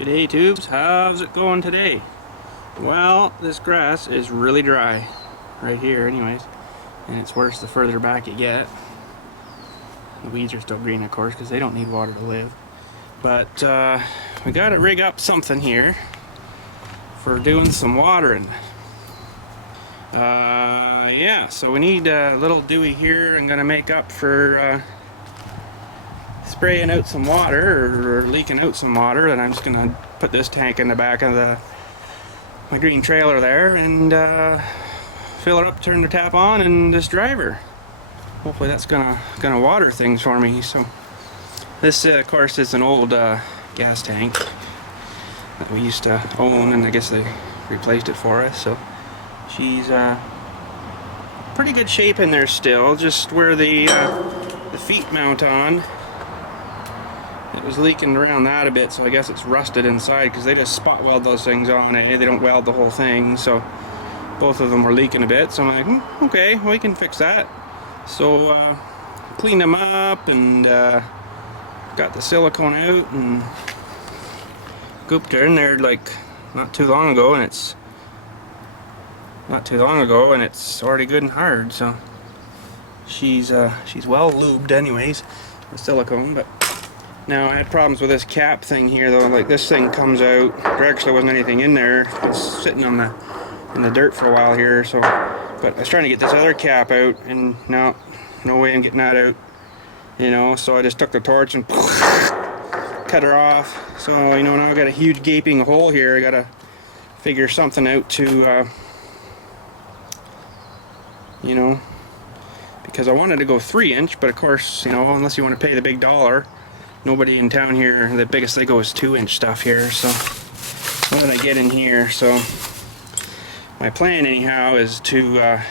G'day tubes, how's it going today? Well, this grass is really dry, right here anyways, and it's worse the further back you get. The weeds are still green of course because they don't need water to live. But we gotta rig up something here for doing some watering. Yeah, so we need a little Dewey here. I'm gonna make up for spraying out some water or leaking out some water, and I'm just gonna put this tank in the back of my green trailer there and fill it up, turn the tap on, and just drive her. Hopefully that's gonna water things for me. So this of course is an old gas tank that we used to own, and I guess they replaced it for us. So she's pretty good shape in there still, just where the feet mount on. It was leaking around that a bit, so I guess it's rusted inside because they just spot weld those things on it. They don't weld the whole thing, so both of them were leaking a bit. So I'm like, okay, we can fix that. So cleaned them up and got the silicone out and gooped her in there like not too long ago, and it's already good and hard. So she's well lubed anyways, the silicone. But now I had problems with this cap thing here though. Like this thing comes out, there actually wasn't anything in there. It's sitting on in the dirt for a while here. So, but I was trying to get this other cap out, and no way I'm getting that out. You know, so I just took the torch and cut her off. So you know, now I got a huge gaping hole here. I gotta figure something out to, you know, because I wanted to go 3-inch, but of course, you know, unless you want to pay the big dollar. Nobody in town here, the biggest they go is 2-inch stuff here. So what did I get in here? So my plan anyhow is to weld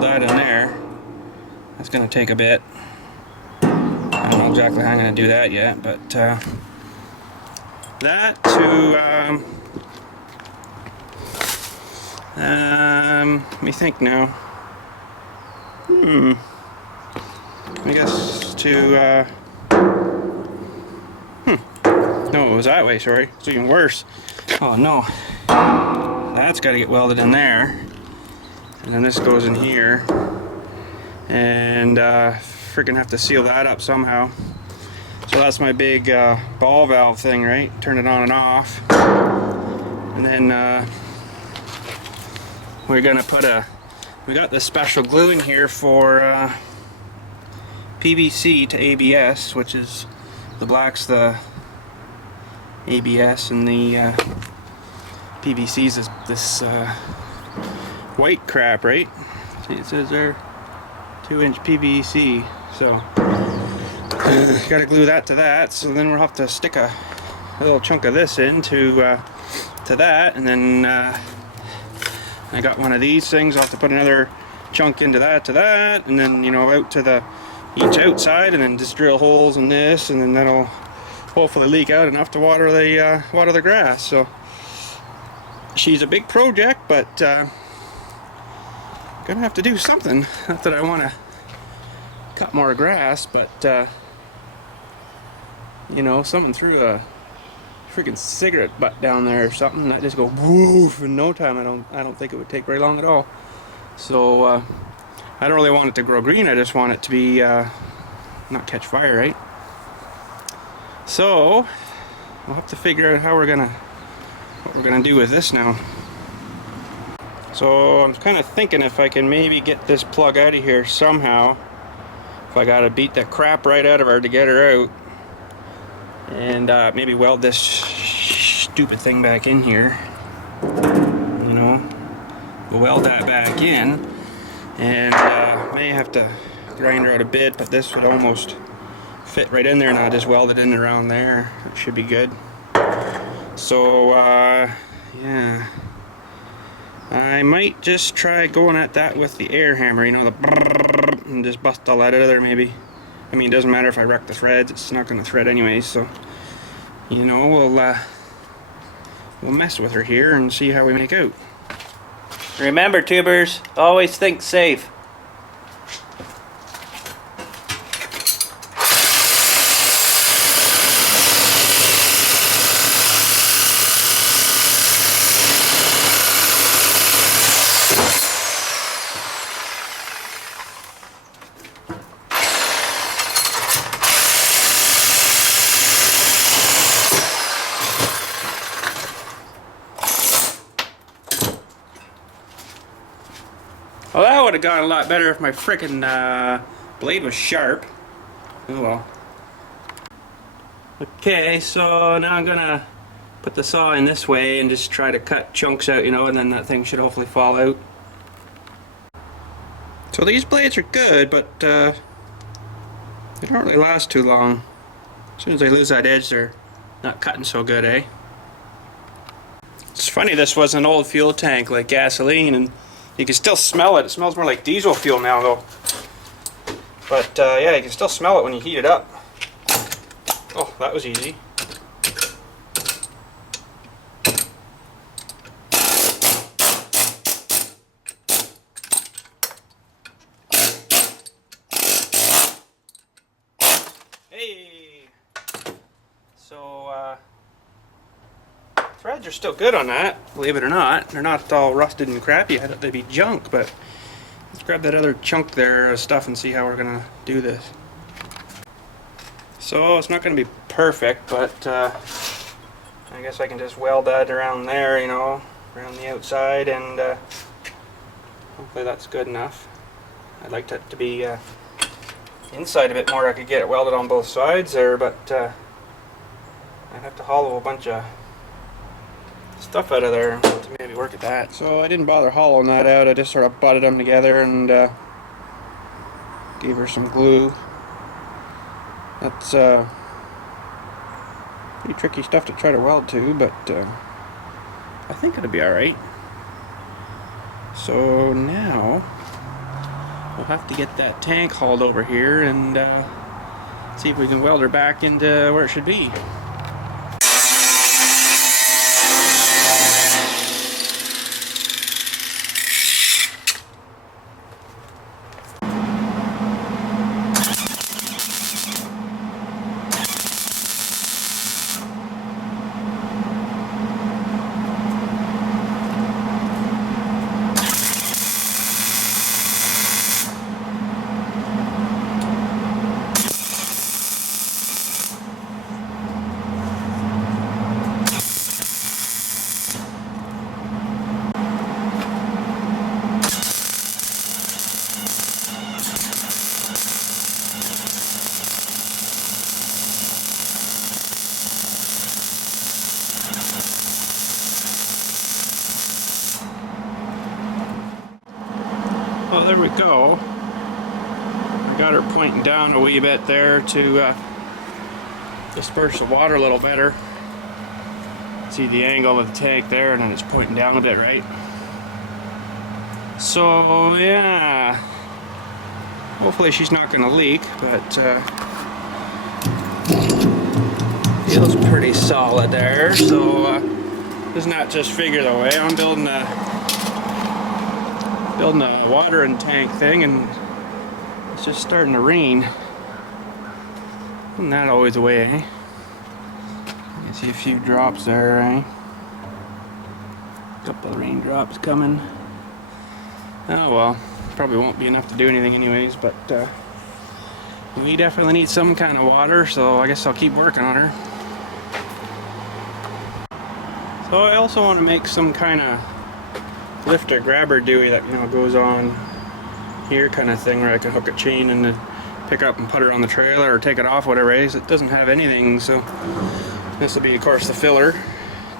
that in there. That's gonna take a bit. I don't know exactly how I'm gonna do that yet, but that to let me think now. I guess to no, it was that way, sorry. It's even worse. Oh no. That's gotta get welded in there. And then this goes in here. And freaking have to seal that up somehow. So that's my big ball valve thing, right? Turn it on and off. And then we're gonna put we got this special glue in here for PVC to ABS, which is the black's the ABS and the PVC's is this white crap, right? See, it says there 2-inch PVC. So gotta glue that to that. So then we'll have to stick a little chunk of this into to that, and then I got one of these things. I'll have to put another chunk into that to that, and then, you know, out to each outside, and then just drill holes in this, and then that'll hopefully leak out enough to water the grass. So she's a big project, but gonna have to do something. Not that I want to cut more grass, but you know, something through a freaking cigarette butt down there or something that just go woof in no time. I don't think it would take very long at all. So I don't really want it to grow green. I just want it to be not catch fire, right? So we'll have to figure out what we're gonna do with this now. So I'm kind of thinking if I can maybe get this plug out of here somehow. If I gotta beat the crap right out of her to get her out, and maybe weld this stupid thing back in here. You know, we'll weld that back in, and may have to grind her out a bit, but this would almost fit right in there, and I'll just weld it in around there. It should be good. So yeah, I might just try going at that with the air hammer, you know, the brrrr, and just bust all that out of there maybe. I mean, it doesn't matter if I wreck the threads, it's not going to thread anyways. So, you know, we'll mess with her here and see how we make out. Remember, tubers, always think safe. would have gone a lot better if my frickin' blade was sharp. Oh well. Okay, so now I'm gonna put the saw in this way and just try to cut chunks out, you know, and then that thing should hopefully fall out. So these blades are good, but they don't really last too long. As soon as they lose that edge, they're not cutting so good, eh? It's funny, this was an old fuel tank like gasoline, and you can still smell it. It smells more like diesel fuel now, though. But yeah, you can still smell it when you heat it up. Oh, that was easy. Hey! So, threads are still good on that, believe it or not. They're not all rusted and crappy. I thought they'd be junk, but let's grab that other chunk there of stuff and see how we're gonna do this. So it's not going to be perfect, but I guess I can just weld that around there, you know, around the outside, and hopefully that's good enough. I'd like it to be inside a bit more. I could get it welded on both sides there, but I'd have to hollow a bunch of stuff out of there to maybe work at that. So I didn't bother hollowing that out. I just sort of butted them together and gave her some glue. That's pretty tricky stuff to try to weld to, but I think it'll be alright. So now we'll have to get that tank hauled over here and see if we can weld her back into where it should be. Well, there we go. I got her pointing down a wee bit there to disperse the water a little better. See the angle of the tank there, and then it's pointing down a bit, right? So yeah, hopefully she's not going to leak, but feels pretty solid there. So it's not just figure the way. I'm building a watering tank thing, and it's just starting to rain. Isn't that always the way, eh? You can see a few drops there, eh? A couple of raindrops coming. Oh well, probably won't be enough to do anything anyways, but we definitely need some kind of water, so I guess I'll keep working on her. So I also want to make some kind of lifter grabber dewey that, you know, goes on here kind of thing, where I can hook a chain and then pick up and put her on the trailer or take it off, whatever it is. It doesn't have anything, so this will be, of course, the filler.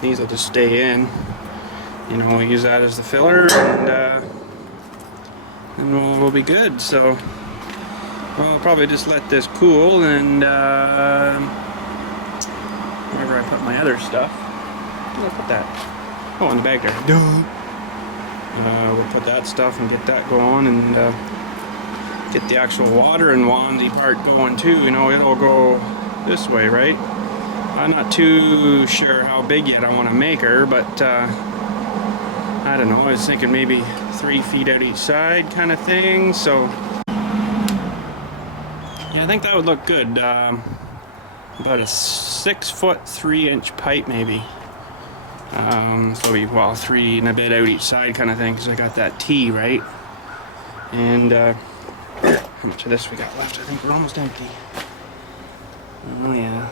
These will just stay in. You know, we'll use that as the filler, and we'll be good. So I'll probably just let this cool, and wherever I put my other stuff, where did I put that? Oh, in the bag there. Duh. We'll put that stuff and get that going, and get the actual water and onesie part going too. You know, it'll go this way, right? I'm not too sure how big yet I want to make her, but I don't know. I was thinking maybe 3 feet out each side kind of thing. So yeah, I think that would look good. About a 6 foot 3 inch pipe maybe. So it'll be, well, 3 and a bit out each side kind of thing, because I got that T, right? And how much of this we got left? I think we're almost empty. Oh yeah,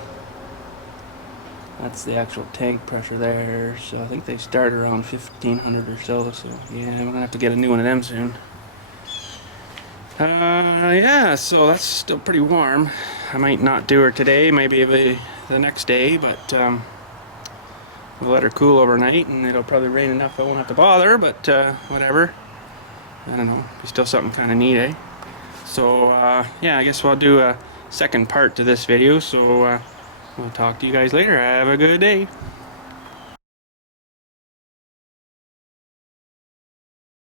that's the actual tank pressure there. So I think they start around 1500 or so. So yeah, we're gonna have to get a new one of them soon. Yeah, so that's still pretty warm. I might not do her today, maybe the next day, but we'll let her cool overnight, and it'll probably rain enough I won't have to bother, but whatever. I don't know, it's still something kind of neat, eh? So yeah, I guess we'll do a second part to this video, so we'll talk to you guys later. Have a good day.